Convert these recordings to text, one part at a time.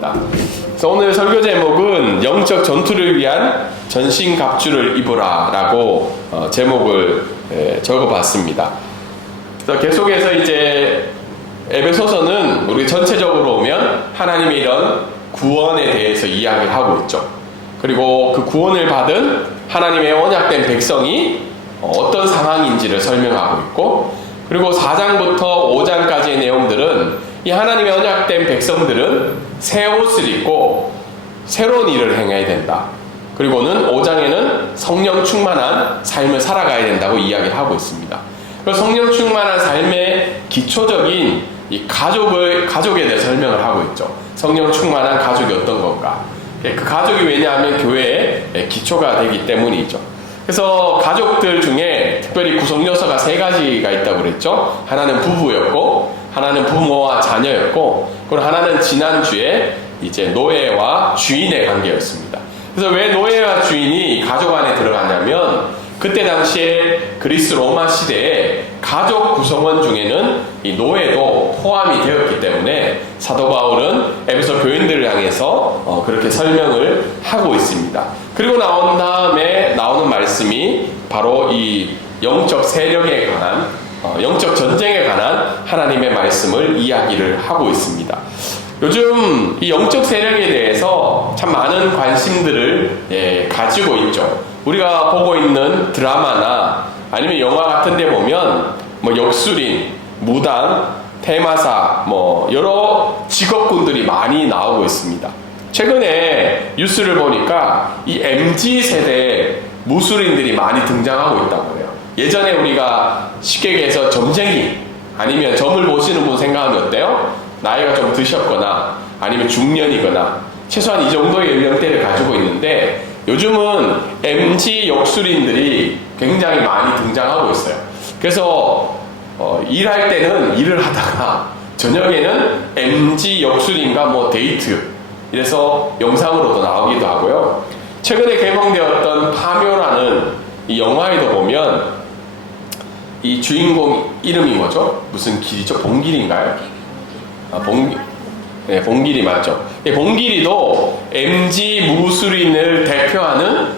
겁니다. 그래서 오늘 설교 제목은 영적 전투를 위한 전신갑주를 입으라 라고 제목을 적어봤습니다. 그래서 계속해서 이제 에베소서는 우리 전체적으로 보면 하나님의 이런 구원에 대해서 이야기를 하고 있죠. 그리고 그 구원을 받은 하나님의 언약된 백성이 어떤 상황인지를 설명하고 있고, 그리고 4장부터 5장까지의 내용들은 이 하나님의 언약된 백성들은 새 옷을 입고 새로운 일을 행해야 된다. 그리고는 5장에는 성령 충만한 삶을 살아가야 된다고 이야기를 하고 있습니다. 그래서 성령 충만한 삶의 기초적인 이 가족에 대해 설명을 하고 있죠. 성령 충만한 가족이 어떤 건가. 그 가족이 왜냐하면 교회의 기초가 되기 때문이죠. 그래서 가족들 중에 특별히 구성 요소가 3가지가 있다고 그랬죠. 하나는 부부였고, 하나는 부모와 자녀였고, 그리고 하나는 지난주에 이제 노예와 주인의 관계였습니다. 그래서 왜 노예와 주인이 가족 안에 들어가냐면, 그때 당시에 그리스 로마 시대에 가족 구성원 중에는 이 노예도 포함이 되었기 때문에 사도 바울은 에베소 교인들을 향해서 그렇게 설명을 하고 있습니다. 그리고 나온 다음에 나오는 말씀이 바로 이 영적 세력에 관한 영적 전쟁에 관한 하나님의 말씀을 이야기를 하고 있습니다. 요즘 이 영적 세력에 대해서 참 많은 관심들을 가지고 있죠. 우리가 보고 있는 드라마나 아니면 영화 같은 데 보면 뭐 역술인, 무당, 테마사 여러 직업군들이 많이 나오고 있습니다. 최근에 뉴스를 보니까 이 MZ세대 무술인들이 많이 등장하고 있다고 해요. 예전에 우리가 쉽게 얘기해서 점쟁이 아니면 점을 보시는 분 생각하면 어때요? 나이가 좀 드셨거나 아니면 중년이거나 최소한 이 정도의 연령대를 가지고 있는데, 요즘은 MZ 역술인들이 굉장히 많이 등장하고 있어요. 그래서 일할 때는 일을 하다가 저녁에는 MZ 역술인과 데이트, 이래서 영상으로도 나오기도 하고요. 최근에 개봉되었던 파묘라는 이 영화에도 보면 이 주인공 이름이 뭐죠? 무슨 길이죠? 봉길인가요? 봉길이 맞죠. 봉길이도 MZ 무술인을 대표하는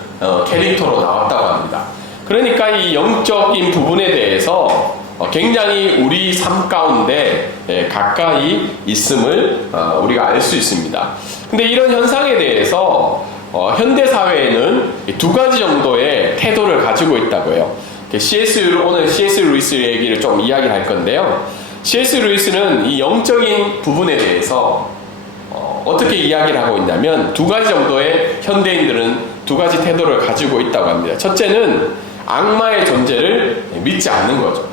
캐릭터로 나왔다고 합니다. 그러니까 이 영적인 부분에 대해서 굉장히 우리 삶 가운데 가까이 있음을 우리가 알 수 있습니다. 근데 이런 현상에 대해서 현대사회에는 2가지 정도의 태도를 가지고 있다고 해요. 오늘 C.S. 루이스 얘기를 좀 이야기를 할 건데요. C.S. 루이스는 이 영적인 부분에 대해서 어떻게 이야기를 하고 있냐면 2가지 정도의 현대인들은 2가지 태도를 가지고 있다고 합니다. 첫째는 악마의 존재를 믿지 않는 거죠.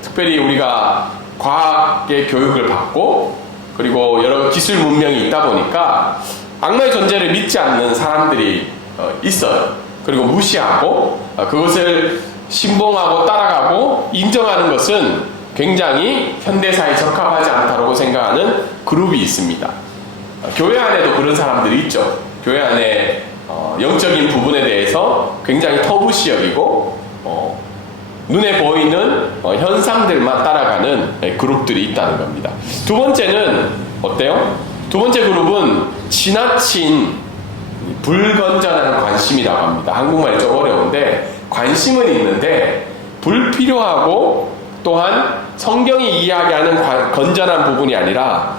특별히 우리가 과학의 교육을 받고 그리고 여러 기술 문명이 있다 보니까 악마의 존재를 믿지 않는 사람들이 있어요. 그리고 무시하고 그것을 신봉하고 따라가고 인정하는 것은 굉장히 현대사에 적합하지 않다고 생각하는 그룹이 있습니다. 교회 안에도 그런 사람들이 있죠. 교회 안에 영적인 부분에 대해서 굉장히 터부시 여기고 눈에 보이는 현상들만 따라가는 그룹들이 있다는 겁니다. 2번째는 어때요? 2번째 그룹은 지나친 불건전한 관심이라고 합니다. 한국말이 좀 어려운데 관심은 있는데 불필요하고 또한 성경이 이야기하는 건전한 부분이 아니라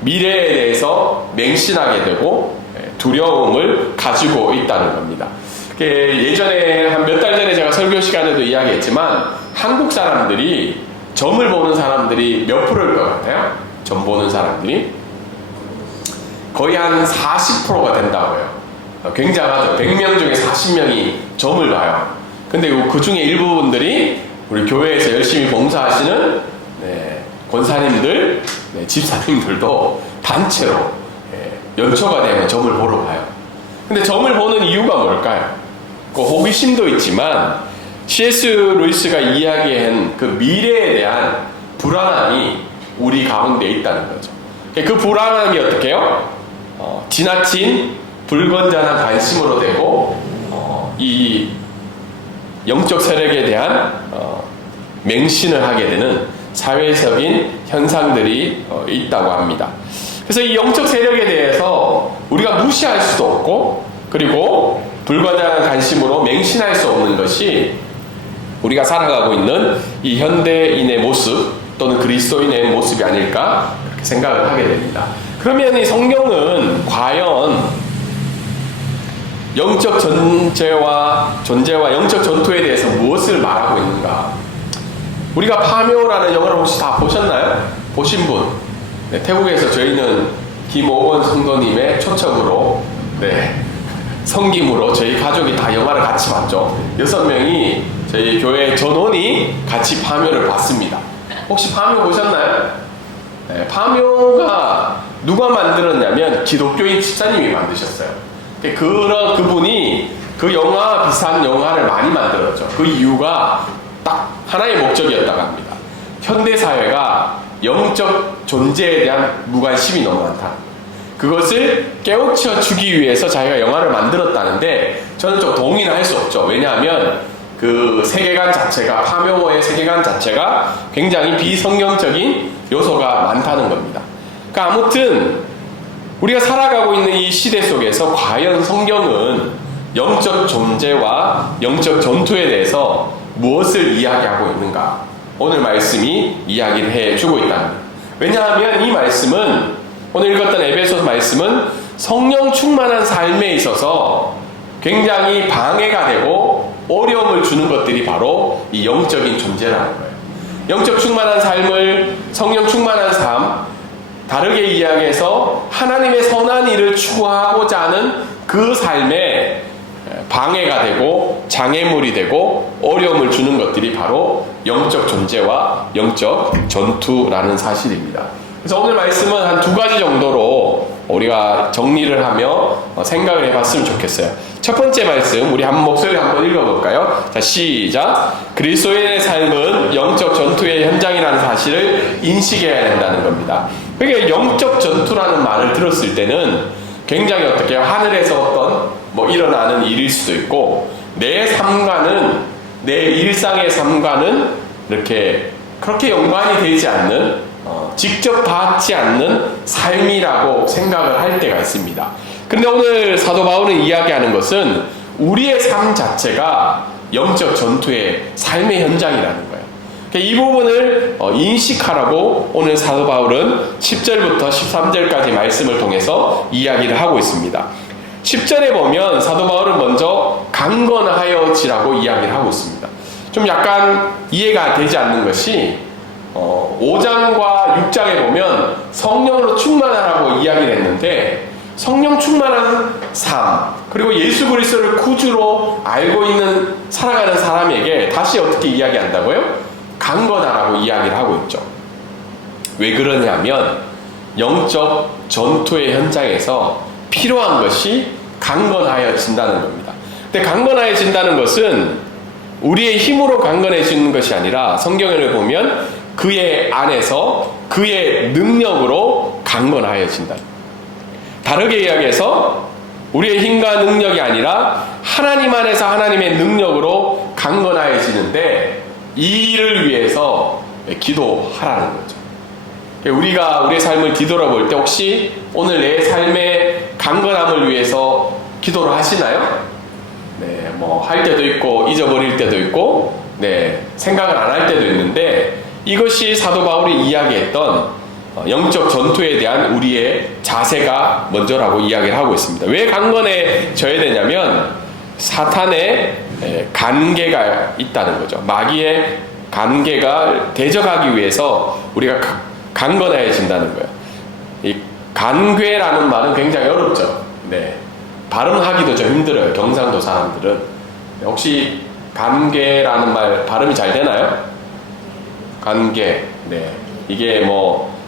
미래에 대해서 맹신하게 되고 두려움을 가지고 있다는 겁니다. 예전에 한 몇 달 전에 제가 설교 시간에도 이야기했지만 한국 사람들이 점을 보는 사람들이 몇 프로일 것 같아요? 점 보는 사람들이 거의 한 40%가 된다고 해요. 굉장하죠. 100명 중에 40명이 점을 봐요. 근데 그 중에 일부분들이 우리 교회에서 열심히 봉사하시는 권사님들, 집사님들도 단체로 연초가 되면 점을 보러 가요. 근데 점을 보는 이유가 뭘까요? 그 호기심도 있지만 C.S. 루이스가 이야기한 그 미래에 대한 불안함이 우리 가운데 있다는 거죠. 그 불안함이 어떻게 해요? 지나친 불건전한 관심으로 되고 이 영적 세력에 대한 맹신을 하게 되는 사회적인 현상들이 있다고 합니다. 그래서 이 영적 세력에 대해서 우리가 무시할 수도 없고, 그리고 불과한 관심으로 맹신할 수 없는 것이 우리가 살아가고 있는 이 현대인의 모습 또는 그리스도인의 모습이 아닐까 그렇게 생각을 하게 됩니다. 그러면 이 성경은 과연 영적 존재와 영적 전투에 대해서 무엇을 말하고 있는가? 우리가 파묘라는 영화를 혹시 다 보셨나요? 보신 분? 네, 태국에서 저희는 김오원 성도님의 초청으로, 네, 성김으로 저희 가족이 다 영화를 같이 봤죠. 6명이 저희 교회 전원이 같이 파묘를 봤습니다. 혹시 파묘 보셨나요? 네, 파묘가 누가 만들었냐면 기독교인 집사님이 만드셨어요. 그분이 그 영화와 비슷한 영화를 많이 만들었죠. 그 이유가 딱 하나의 목적이었다고 합니다. 현대사회가 영적 존재에 대한 무관심이 너무 많다. 그것을 깨우쳐 주기 위해서 자기가 영화를 만들었다는데 저는 좀 동의는 할 수 없죠. 왜냐하면 그 세계관 자체가, 파묘의 세계관 자체가 굉장히 비성경적인 요소가 많다는 겁니다. 그러니까 아무튼 우리가 살아가고 있는 이 시대 속에서 과연 성경은 영적 존재와 영적 전투에 대해서 무엇을 이야기하고 있는가? 오늘 말씀이 이야기를 해주고 있다. 왜냐하면 이 말씀은, 오늘 읽었던 에베소서 말씀은 성령 충만한 삶에 있어서 굉장히 방해가 되고 어려움을 주는 것들이 바로 이 영적인 존재라는 거예요. 영적 충만한 삶을, 성령 충만한 삶, 다르게 이야기해서 하나님의 선한 일을 추구하고자 하는 그 삶에 방해가 되고 장애물이 되고 어려움을 주는 것들이 바로 영적 존재와 영적 전투라는 사실입니다. 그래서 오늘 말씀은 한 2가지 정도로 우리가 정리를 하며 생각을 해봤으면 좋겠어요. 첫 번째 말씀, 우리 한 목소리 한번 읽어볼까요? 자, 시작. 그리스도인의 삶은 영적 전투의 현장이라는 사실을 인식해야 된다는 겁니다. 그러니까 영적 전투라는 말을 들었을 때는 굉장히 어떻게 하늘에서 어떤 일어나는 일일 수도 있고, 내 삶과는, 내 일상의 삶과는 그렇게 연관이 되지 않는, 직접 닿지 않는 삶이라고 생각을 할 때가 있습니다. 그런데 오늘 사도 바울은 이야기하는 것은 우리의 삶 자체가 영적 전투의 삶의 현장이라는 거예요. 이 부분을 인식하라고 오늘 사도 바울은 10절부터 13절까지 말씀을 통해서 이야기를 하고 있습니다. 10절에 보면 사도 바울은 먼저 강건하여지라고 이야기를 하고 있습니다. 좀 약간 이해가 되지 않는 것이 5장과 6장에 보면 성령으로 충만하라고 이야기를 했는데, 성령 충만한 삶, 그리고 예수 그리스도를 구주로 알고 있는 살아가는 사람에게 다시 어떻게 이야기한다고요? 강건하라고 이야기를 하고 있죠. 왜 그러냐면 영적 전투의 현장에서 필요한 것이 강건하여진다는 겁니다. 근데 강건하여진다는 것은 우리의 힘으로 강건해지는 것이 아니라 성경을 보면 그의 안에서 그의 능력으로 강건하여진다. 다르게 이야기해서 우리의 힘과 능력이 아니라 하나님 안에서 하나님의 능력으로 강건하여지는데, 이 일을 위해서 기도하라는 거죠. 우리가 우리의 삶을 뒤돌아볼 때 혹시 오늘 내 삶의 강건함을 위해서 기도를 하시나요? 네, 할 때도 있고 잊어버릴 때도 있고, 네, 생각을 안 할 때도 있는데, 이것이 사도 바울이 이야기했던 영적 전투에 대한 우리의 자세가 먼저라고 이야기를 하고 있습니다. 왜 강건해져야 되냐면 사탄의 관계가 있다는 거죠. 마귀의 관계가 대적하기 위해서 우리가 강건해진다는 거예요. 이 관계라는 말은 굉장히 어렵죠. 네, 발음하기도 좀 힘들어요. 경상도 사람들은. 혹시 관계라는 말 발음이 잘 되나요? 관계. 네, 이게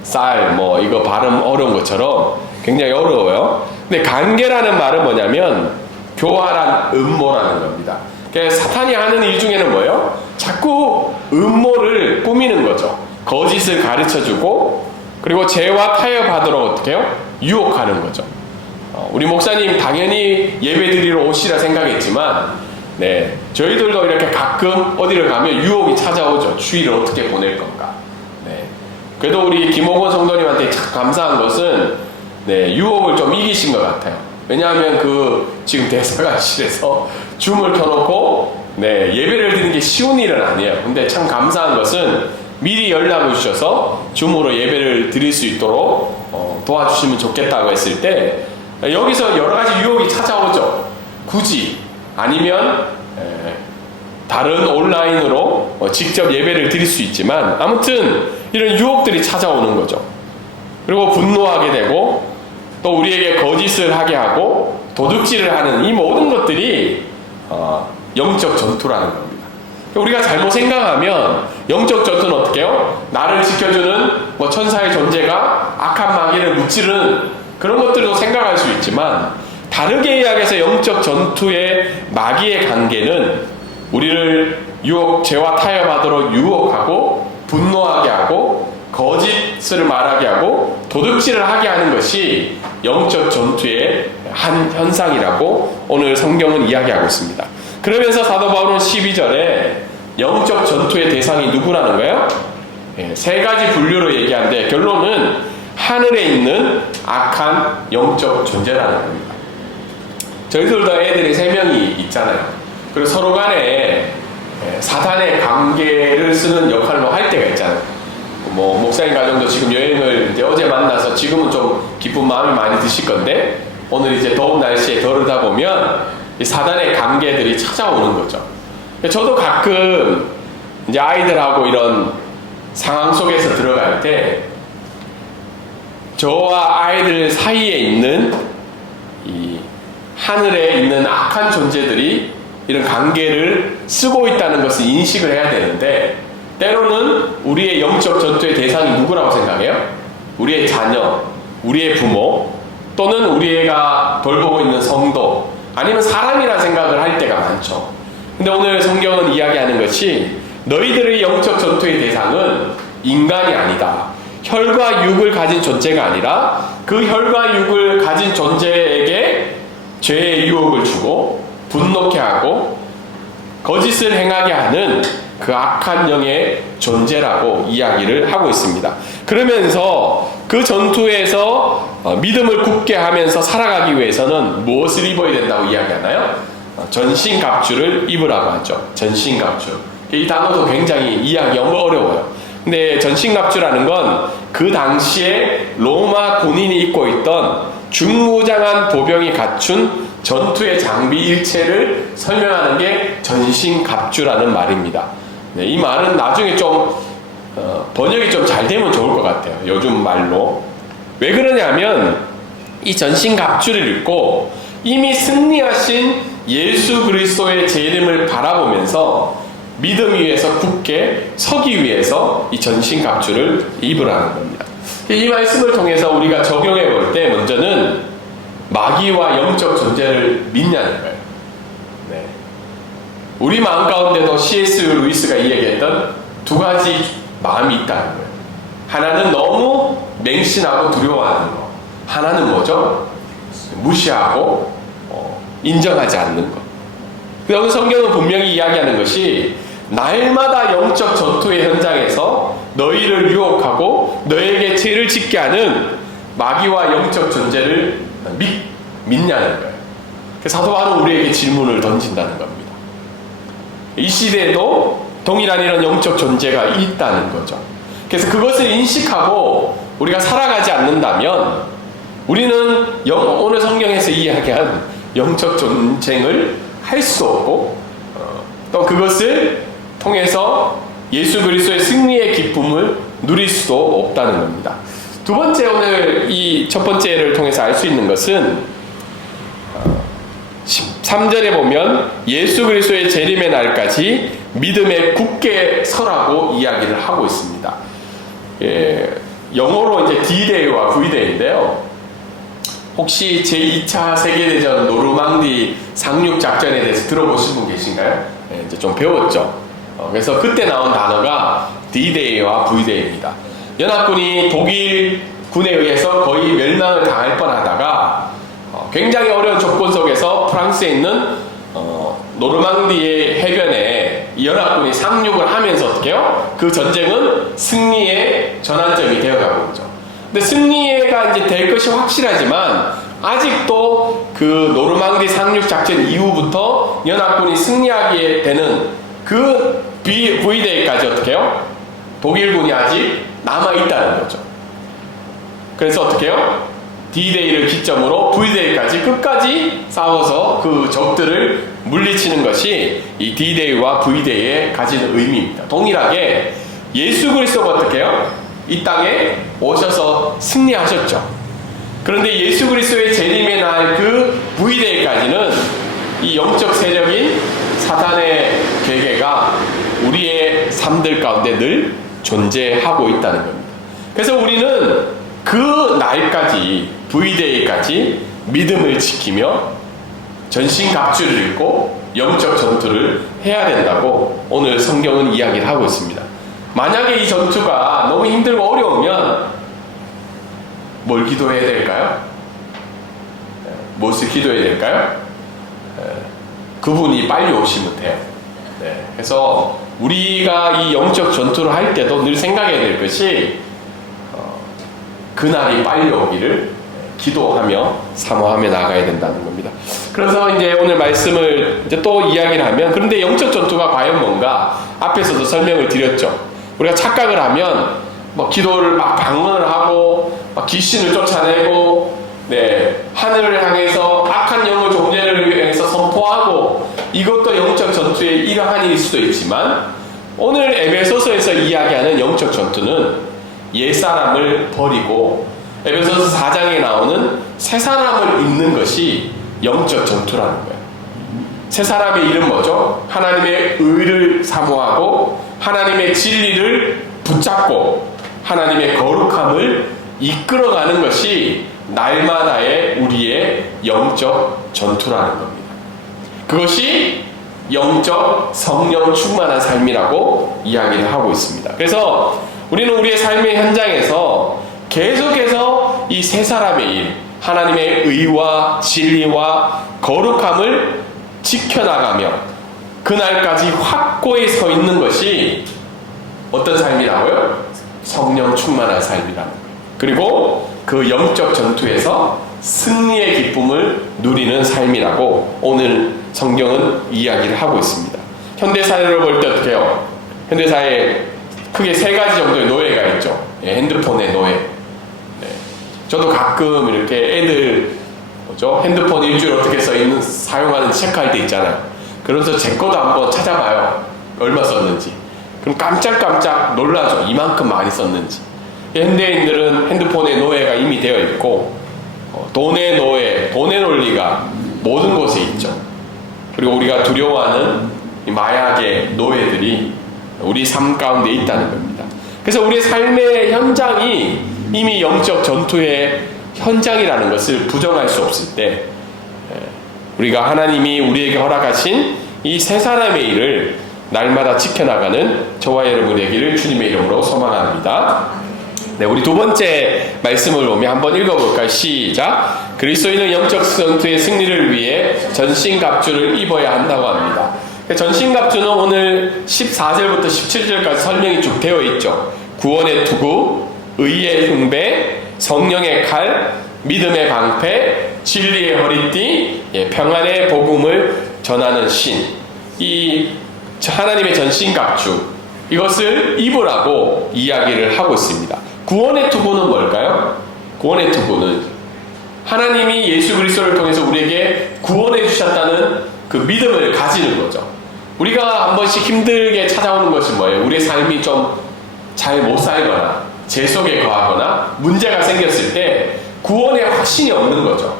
쌀, 이거 발음 어려운 것처럼 굉장히 어려워요. 근데 관계라는 말은 뭐냐면 교활한 음모라는 겁니다. 그러니까 사탄이 하는 일 중에는 뭐예요? 자꾸 음모를 꾸미는 거죠. 거짓을 가르쳐주고, 그리고 죄와 타협하도록 어떻게 해요? 유혹하는 거죠. 우리 목사님 당연히 예배 드리러 오시라 생각했지만, 네, 저희들도 이렇게 가끔 어디를 가면 유혹이 찾아오죠. 주일을 어떻게 보낼 건가. 네. 그래도 우리 김옥원 성도님한테 참 감사한 것은 유혹을 좀 이기신 것 같아요. 왜냐하면 지금 대사관실에서 줌을 켜놓고 예배를 드리는 게 쉬운 일은 아니에요. 근데 참 감사한 것은 미리 연락을 주셔서 줌으로 예배를 드릴 수 있도록 도와주시면 좋겠다고 했을 때 여기서 여러 가지 유혹이 찾아오죠. 굳이 아니면 다른 온라인으로 직접 예배를 드릴 수 있지만 아무튼 이런 유혹들이 찾아오는 거죠. 그리고 분노하게 되고 또 우리에게 거짓을 하게 하고 도둑질을 하는 이 모든 것들이 영적 전투라는 겁니다. 우리가 잘못 생각하면 영적 전투는 어떻게 해요? 나를 지켜주는 천사의 존재가 악한 마귀를 무찌르는 그런 것들도 생각할 수 있지만 다르게 이야기해서 영적 전투의 마귀의 관계는 우리를 죄와 타협하도록 유혹하고 분노하게 하고 거짓을 말하게 하고 도둑질을 하게 하는 것이 영적 전투의 한 현상이라고 오늘 성경은 이야기하고 있습니다. 그러면서 사도 바울은 12절에 영적 전투의 대상이 누구라는 거예요? 세 가지 분류로 얘기하는데 결론은 하늘에 있는 악한 영적 존재라는 겁니다. 저희들도 애들이 3명이 있잖아요. 그리고 서로 간에 사단의 관계를 쓰는 역할로 할 때가 있잖아요. 목사님 가정도 지금 여행을 이제 어제 만나서 지금은 좀 기쁜 마음이 많이 드실 건데 오늘 이제 더운 날씨에 덜으다 보면 이 사단의 관계들이 찾아오는 거죠. 저도 가끔 이제 아이들하고 이런 상황 속에서 들어갈 때 저와 아이들 사이에 있는 이 하늘에 있는 악한 존재들이 이런 관계를 쓰고 있다는 것을 인식을 해야 되는데 때로는 우리의 영적 전투의 대상이 누구라고 생각해요? 우리의 자녀, 우리의 부모, 또는 우리가 돌보고 있는 성도, 아니면 사람이라 생각을 할 때가 많죠. 근데 오늘 성경은 이야기하는 것이 너희들의 영적 전투의 대상은 인간이 아니다. 혈과 육을 가진 존재가 아니라 그 혈과 육을 가진 존재에게 죄의 유혹을 주고 분노케 하고 거짓을 행하게 하는 그 악한 영의 존재라고 이야기를 하고 있습니다. 그러면서 그 전투에서 믿음을 굳게 하면서 살아가기 위해서는 무엇을 입어야 된다고 이야기하나요? 전신갑주를 입으라고 하죠. 전신갑주. 이 단어도 굉장히 이해하기가 어려워요. 근데 전신갑주라는 건 그 당시에 로마 군인이 입고 있던 중무장한 보병이 갖춘 전투의 장비 일체를 설명하는 게 전신갑주라는 말입니다. 이 말은 나중에 좀 번역이 좀 잘 되면 좋을 것 같아요. 요즘 말로. 왜 그러냐면 이 전신갑주를 입고 이미 승리하신 예수 그리스도의 재림을 바라보면서 믿음 위에서 굳게 서기 위해서 이 전신갑주를 입으라는 겁니다. 이 말씀을 통해서 우리가 적용해 볼 때 먼저는 마귀와 영적 존재를 믿냐는 거예요. 우리 마음 가운데도 C.S. 루이스가 이야기했던 두 가지 마음이 있다는 거예요. 하나는 너무 맹신하고 두려워하는 거. 하나는 뭐죠? 무시하고 인정하지 않는 거. 여기 성경은 분명히 이야기하는 것이 날마다 영적 전투의 현장에서 너희를 유혹하고 너에게 죄를 짓게 하는 마귀와 영적 존재를 믿냐는 거예요. 사도 바울은 우리에게 질문을 던진다는 겁니다. 이 시대에도 동일한 이런 영적 존재가 있다는 거죠. 그래서 그것을 인식하고 우리가 살아가지 않는다면 우리는 오늘 성경에서 이야기한 영적 전쟁을 할 수 없고 또 그것을 통해서 예수 그리스도의 승리의 기쁨을 누릴 수도 없다는 겁니다. 두 번째, 오늘 이 첫 번째를 통해서 알 수 있는 것은 13절에 보면 예수 그리스도의 재림의 날까지 믿음에 굳게 서라고 이야기를 하고 있습니다. 영어로 이제 D-Day와 V-Day인데요. 혹시 제2차 세계대전 노르망디 상륙 작전에 대해서 들어보신 분 계신가요? 이제 좀 배웠죠. 그래서 그때 나온 단어가 D-Day와 V-Day입니다. 연합군이 독일 군에 의해서 거의 멸망을 당할 뻔하다가 굉장히 어려운 조건 속에서 프랑스에 있는 노르망디의 해변에 연합군이 상륙을 하면서 어떻게 해요? 그 전쟁은 승리의 전환점이 되어가고 있죠. 근데 승리가 이제 될 것이 확실하지만 아직도 그 노르망디 상륙 작전 이후부터 연합군이 승리하게 되는 그 V-Day까지 어떻게 해요? 독일군이 아직 남아있다는 거죠. 그래서 어떻게 해요? D-Day를 기점으로 V-Day까지 끝까지 싸워서 그 적들을 물리치는 것이 이 D-Day와 V-Day의 가지는 의미입니다. 동일하게 예수 그리스도가 어떻게 해요? 이 땅에 오셔서 승리하셨죠. 그런데 예수 그리스도의 재림의 날 그 V-Day까지는 이 영적 세력인 사탄의 괴계가 우리의 삶들 가운데 늘 존재하고 있다는 겁니다. 그래서 우리는 그 날까지 V-Day까지 믿음을 지키며 전신갑주를 입고 영적 전투를 해야 된다고 오늘 성경은 이야기를 하고 있습니다. 만약에 이 전투가 너무 힘들고 어려우면 뭘 기도해야 될까요? 무엇을 기도해야 될까요? 그분이 빨리 오시면 돼요. 그래서 우리가 이 영적 전투를 할 때도 늘 생각해야 될 것이 그날이 빨리 오기를 기도하며 사모하며 나가야 된다는 겁니다. 그래서 이제 오늘 말씀을 이제 또 이야기를 하면, 그런데 영적 전투가 과연 뭔가 앞에서도 설명을 드렸죠. 우리가 착각을 하면 뭐 기도를 막 방언을 하고 막 귀신을 쫓아내고 하늘을 향해서 악한 영의 존재를 향해서 선포하고 이것도 영적 전투의 일환일 수도 있지만, 오늘 에베소서에서 이야기하는 영적 전투는 옛사람을 버리고 에베소서 4장에 나오는 새 사람을 입는 것이 영적 전투라는 거예요. 새 사람의 이름 뭐죠? 하나님의 의를 사모하고 하나님의 진리를 붙잡고 하나님의 거룩함을 이끌어가는 것이 날마다의 우리의 영적 전투라는 겁니다. 그것이 영적 성령 충만한 삶이라고 이야기를 하고 있습니다. 그래서 우리는 우리의 삶의 현장에서 계속해서 이 세 사람의 일, 하나님의 의와 진리와 거룩함을 지켜나가며 그날까지 확고히 서 있는 것이 어떤 삶이라고요? 성령 충만한 삶이라는 거예요. 그리고 그 영적 전투에서 승리의 기쁨을 누리는 삶이라고 오늘 성경은 이야기를 하고 있습니다. 현대사회를 볼 때 어떻게 해요? 현대사회에 크게 세 가지 정도의 노예가 있죠. 핸드폰의 노예. 저도 가끔 이렇게 애들 핸드폰 일주일 어떻게 써있는 사용하는 체크할 때 있잖아요. 그러면서 제 거도 한번 찾아봐요. 얼마 썼는지. 그럼 깜짝깜짝 놀라죠. 이만큼 많이 썼는지. 현대인들은 핸드폰의 노예가 이미 되어 있고 돈의 노예, 돈의 논리가 모든 곳에 있죠. 그리고 우리가 두려워하는 이 마약의 노예들이 우리 삶 가운데 있다는 겁니다. 그래서 우리의 삶의 현장이 이미 영적 전투의 현장이라는 것을 부정할 수 없을 때 우리가 하나님이 우리에게 허락하신 이 세 사람의 일을 날마다 지켜나가는 저와 여러분 되기를 주님의 이름으로 소망합니다. 우리 두 번째 말씀을 보면 한번 읽어볼까요? 시작. 그리스도인은 영적 전투의 승리를 위해 전신갑주를 입어야 한다고 합니다. 전신갑주는 오늘 14절부터 17절까지 설명이 쭉 되어 있죠. 구원의 투구, 의의 흉배, 성령의 칼, 믿음의 방패, 진리의 허리띠, 평안의 복음을 전하는 신, 이 하나님의 전신갑주, 이것을 입으라고 이야기를 하고 있습니다. 구원의 투구는 뭘까요? 구원의 투구는 하나님이 예수 그리스도를 통해서 우리에게 구원해 주셨다는 그 믿음을 가지는 거죠. 우리가 한 번씩 힘들게 찾아오는 것이 뭐예요? 우리의 삶이 좀 잘 못 살거나 재속에 거하거나 문제가 생겼을 때 구원의 확신이 없는 거죠.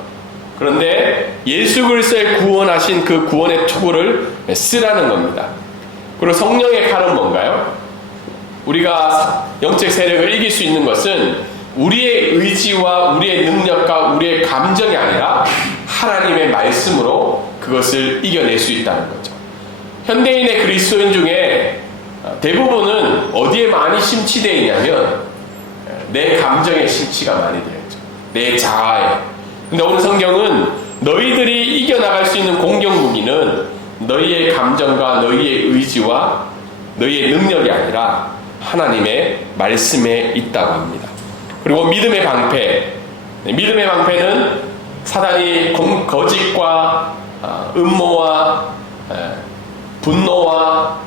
그런데 예수 그리스도의 구원하신 그 구원의 투구를 쓰라는 겁니다. 그리고 성령의 칼은 뭔가요? 우리가 영적 세력을 이길 수 있는 것은 우리의 의지와 우리의 능력과 우리의 감정이 아니라 하나님의 말씀으로 그것을 이겨낼 수 있다는 거죠. 현대인의 그리스도인 중에 대부분은 어디에 많이 심취되어 있냐면 내 감정에 심취가 많이 되어 있죠. 내 자아에. 근데 오늘 성경은 너희들이 이겨나갈 수 있는 공격무기는 너희의 감정과 너희의 의지와 너희의 능력이 아니라 하나님의 말씀에 있다고 합니다. 그리고 믿음의 방패. 믿음의 방패는 사단이 거짓과 음모와 분노와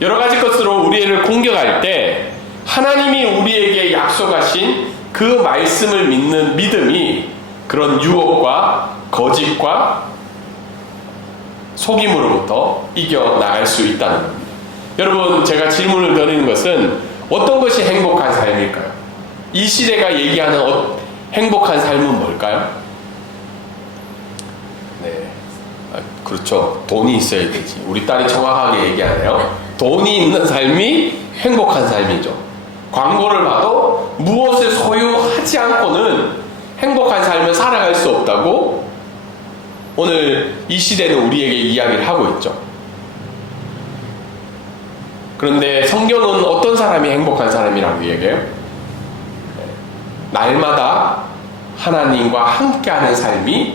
여러 가지 것으로 우리를 공격할 때 하나님이 우리에게 약속하신 그 말씀을 믿는 믿음이 그런 유혹과 거짓과 속임으로부터 이겨나갈 수 있다는 겁니다. 여러분, 제가 질문을 드리는 것은 어떤 것이 행복한 삶일까요? 이 시대가 얘기하는 행복한 삶은 뭘까요? 네, 그렇죠. 돈이 있어야 되지. 우리 딸이 정확하게 얘기하네요. 돈이 있는 삶이 행복한 삶이죠. 광고를 봐도 무엇을 소유하지 않고는 행복한 삶을 살아갈 수 없다고 오늘 이 시대는 우리에게 이야기를 하고 있죠. 그런데 성경은 어떤 사람이 행복한 사람이라고 얘기해요? 날마다 하나님과 함께하는 삶이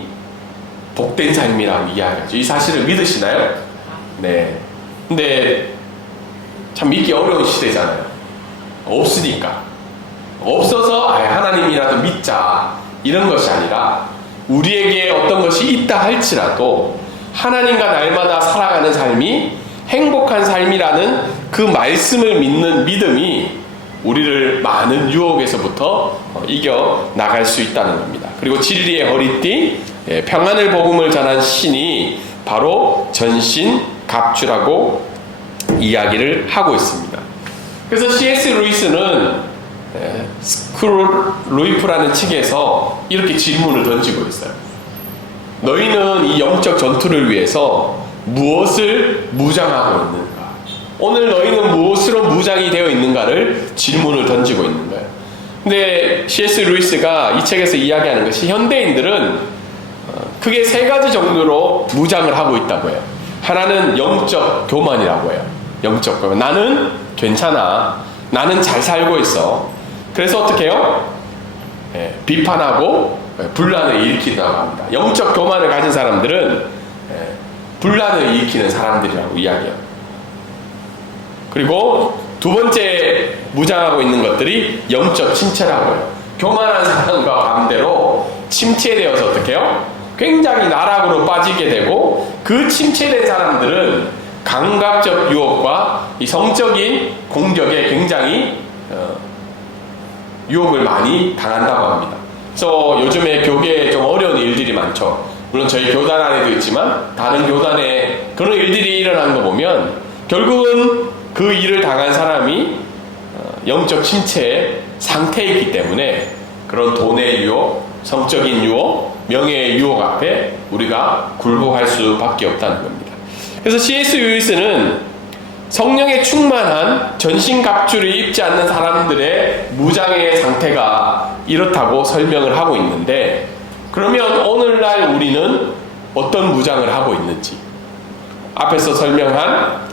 복된 삶이라고 이야기하죠. 이 사실을 믿으시나요? 네. 근데 참 믿기 어려운 시대잖아요. 없으니까. 없어서 하나님이라도 믿자 이런 것이 아니라 우리에게 어떤 것이 있다 할지라도 하나님과 날마다 살아가는 삶이 행복한 삶이라는 그 말씀을 믿는 믿음이 우리를 많은 유혹에서부터 이겨 나갈 수 있다는 겁니다. 그리고 진리의 허리띠, 평안을 복음을 전한 신이 바로 전신갑주라고 이야기를 하고 있습니다. 그래서 C.S. 루이스는 스크롤 루이프라는 책에서 이렇게 질문을 던지고 있어요. 너희는 이 영적 전투를 위해서 무엇을 무장하고 있는가? 오늘 너희는 무엇으로 무장이 되어 있는가를 질문을 던지고 있는 거예요. 근데 C.S. 루이스가 이 책에서 이야기하는 것이 현대인들은 크게 세 가지 정도로 무장을 하고 있다고 해요. 하나는 영적 교만이라고 해요. 영적 교만. 나는 괜찮아. 나는 잘 살고 있어. 그래서 어떻게 해요? 비판하고 분란을 일으킨다고 합니다. 영적 교만을 가진 사람들은 분란을 일으키는 사람들이라고 이야기해요. 그리고 두 번째 무장하고 있는 것들이 영적 침체라고 해요. 교만한 사람과 반대로 침체되어서 어떻게 해요? 굉장히 나락으로 빠지게 되고 그 침체된 사람들은 감각적 유혹과 이 성적인 공격에 굉장히 유혹을 많이 당한다고 합니다. 그래서 요즘에 교계에 좀 어려운 일들이 많죠. 물론 저희 교단 안에도 있지만 다른 교단에 그런 일들이 일어나는 거 보면 결국은 그 일을 당한 사람이 영적 침체 상태에 있기 때문에 그런 돈의 유혹, 성적인 유혹, 명예의 유혹 앞에 우리가 굴복할 수밖에 없다는 겁니다. 그래서 C.S. 루이스는 성령에 충만한 전신갑주를 입지 않는 사람들의 무장의 상태가 이렇다고 설명을 하고 있는데, 그러면 오늘날 우리는 어떤 무장을 하고 있는지, 앞에서 설명한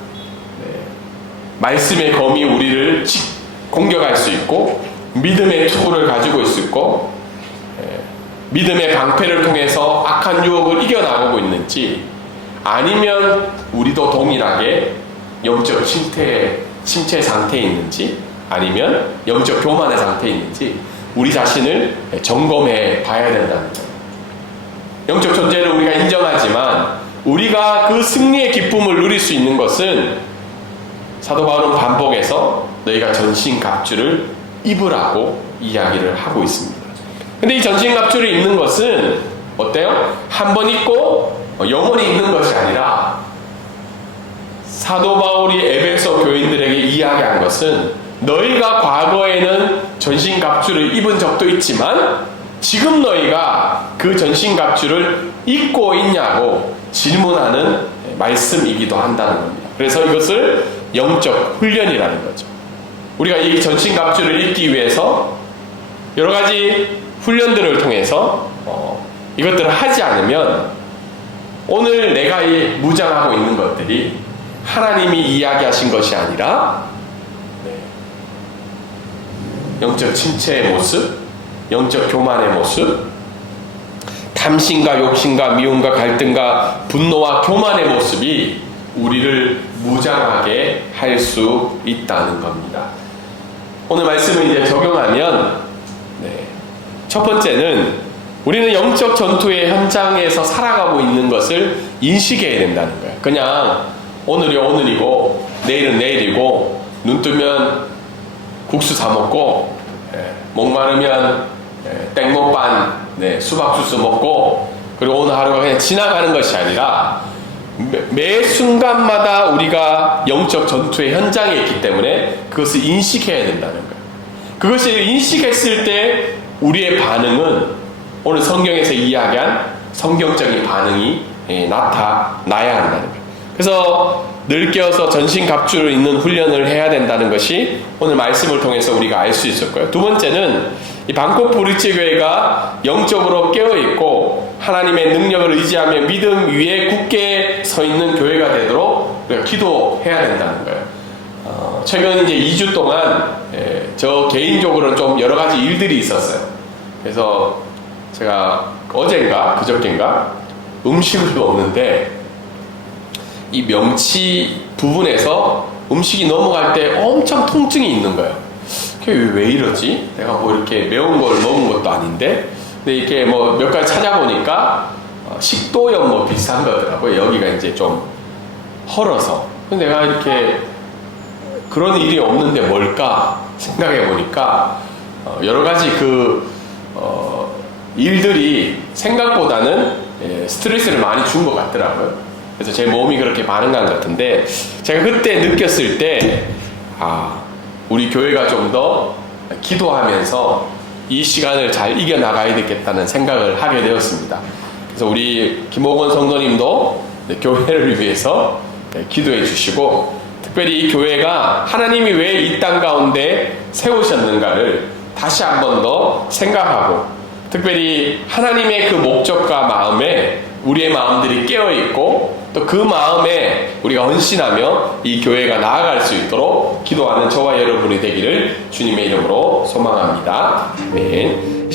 말씀의 검이 우리를 공격할 수 있고 믿음의 투구를 가지고 있고 믿음의 방패를 통해서 악한 유혹을 이겨나가고 있는지, 아니면 우리도 동일하게 영적 침체 상태에 있는지, 아니면 영적 교만의 상태에 있는지 우리 자신을 점검해 봐야 된다는 거예요. 영적 존재를 우리가 인정하지만 우리가 그 승리의 기쁨을 누릴 수 있는 것은 사도 바울은 반복해서 너희가 전신갑주를 입으라고 이야기를 하고 있습니다. 근데 이 전신갑주를 입는 것은 어때요? 한 번 입고 영원히 입는 것이 아니라 사도 바울이 에베소 교인들에게 이야기한 것은 너희가 과거에는 전신갑주를 입은 적도 있지만 지금 너희가 그 전신갑주를 입고 있냐고 질문하는 말씀이기도 한다는 겁니다. 그래서 이것을 영적 훈련이라는 거죠. 우리가 이 전신갑주를 입기 위해서 여러 가지 훈련들을 통해서 이것들을 하지 않으면 오늘 내가 무장하고 있는 것들이 하나님이 이야기하신 것이 아니라 영적 침체의 모습, 영적 교만의 모습, 탐심과 욕심과 미움과 갈등과 분노와 교만의 모습이 우리를 무장하게 할 수 있다는 겁니다. 오늘 말씀을 이제 적용하면 첫 번째는 우리는 영적 전투의 현장에서 살아가고 있는 것을 인식해야 된다는 거예요. 그냥 오늘이 오늘이고 내일은 내일이고 눈 뜨면 국수 사 먹고 목마르면 땡모반 수박 주스 먹고 그리고 오늘 하루가 그냥 지나가는 것이 아니라 매 순간마다 우리가 영적 전투의 현장에 있기 때문에 그것을 인식해야 된다는 거예요. 그것을 인식했을 때 우리의 반응은 오늘 성경에서 이야기한 성경적인 반응이 나타나야 한다는 거예요. 그래서 늘 깨어서 전신갑주를 입는 훈련을 해야 된다는 것이 오늘 말씀을 통해서 우리가 알 수 있었고요. 두 번째는 이 방콕 브릿지 교회가 영적으로 깨어있고 하나님의 능력을 의지하며 믿음 위에 굳게 서 있는 교회가 되도록 우리가 기도해야 된다는 거예요. 최근 이제 2주 동안 저 개인적으로는 좀 여러 가지 일들이 있었어요. 그래서 제가 어젠가 그저께인가 음식을 먹는데 이 명치 부분에서 음식이 넘어갈 때 엄청 통증이 있는 거예요. 그게 왜 이러지? 내가 뭐 이렇게 매운 걸 먹은 것도 아닌데 근데 이렇게 뭐 몇 가지 찾아보니까 식도염 뭐 비슷한 거더라고요. 여기가 이제 좀 헐어서. 근데 내가 이렇게 그런 일이 없는데 뭘까 생각해 보니까 여러 가지 일들이 생각보다는 스트레스를 많이 준 것 같더라고요. 그래서 제 몸이 그렇게 반응한 것 같은데 제가 그때 느꼈을 때 우리 교회가 좀 더 기도하면서 이 시간을 잘 이겨나가야 되겠다는 생각을 하게 되었습니다. 그래서 우리 김옥원 성도님도 교회를 위해서 기도해 주시고 특별히 이 교회가 하나님이 왜 이 땅 가운데 세우셨는가를 다시 한 번 더 생각하고 특별히 하나님의 그 목적과 마음에 우리의 마음들이 깨어있고 또 그 마음에 우리가 헌신하며 이 교회가 나아갈 수 있도록 기도하는 저와 여러분이 되기를 주님의 이름으로 소망합니다. 아멘.